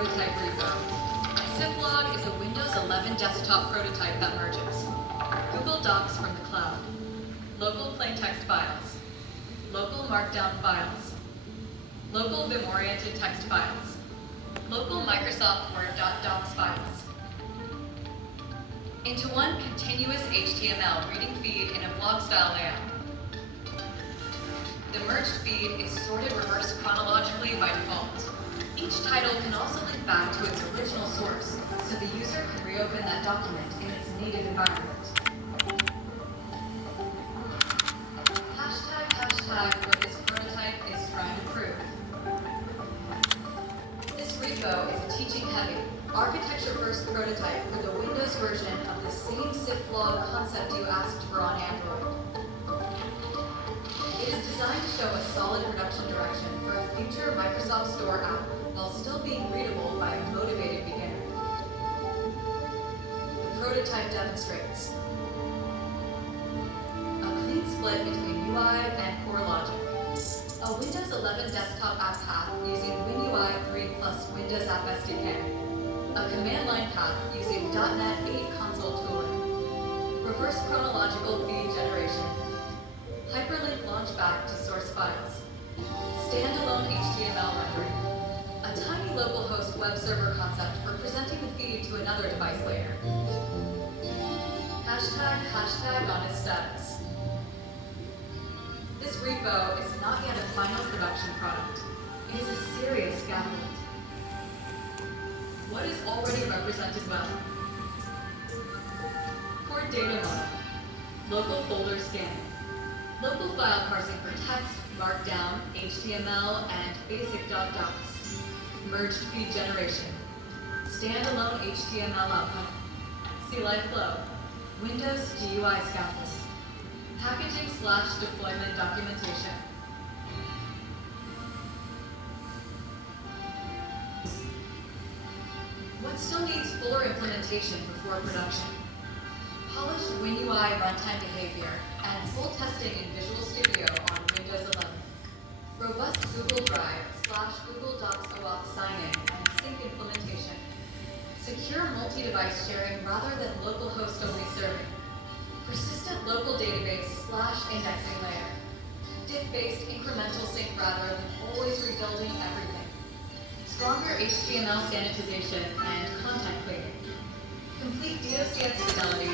prototype repo. Ziploc is a Windows 11 desktop prototype that merges Google Docs from the cloud, local plaintext files, local markdown files, local Vim-oriented text files, local Microsoft Word docs files, into one continuous HTML reading feed in a blog-style layout. The merged feed is sorted reverse chronologically by default. Each title can also link back to its original source, so the user can reopen that document in its native environment. Hashtag what this prototype is trying to prove. This repo is a teaching-heavy, architecture-first prototype for the Windows version of the same Ziploc concept you asked for on Android. It is designed to show a solid production direction for a future Microsoft Store app while still being readable by a motivated beginner. The prototype demonstrates a clean split between UI and core logic, a Windows 11 desktop app path using WinUI 3 plus Windows App SDK, a command line path using .NET 8 console tooling, reverse chronological feed generation, hyperlink launchback to source files, standalone HTML rendering, a tiny localhost web server concept for presenting the feed to another device later. Hashtag on its status. This repo is not yet a final production product. It is a serious scaffold. What is already represented well? Core data model, local folder scanning, local file parsing for text, markdown, HTML, and basic docs, merged feed generation, standalone HTML output, CLI flow, Windows GUI scaffold, packaging/deployment documentation. What still needs fuller implementation before production? Polished WinUI runtime behavior and full testing in Visual Studio on Windows 11. Robust Google Drive/Google Docs OAuth sign-in and sync implementation. Secure multi-device sharing rather than localhost only serving. Persistent local database/indexing layer. Diff-based incremental sync rather than always rebuilding everything. Stronger HTML sanitization and content cleaning. Complete DOCX fidelity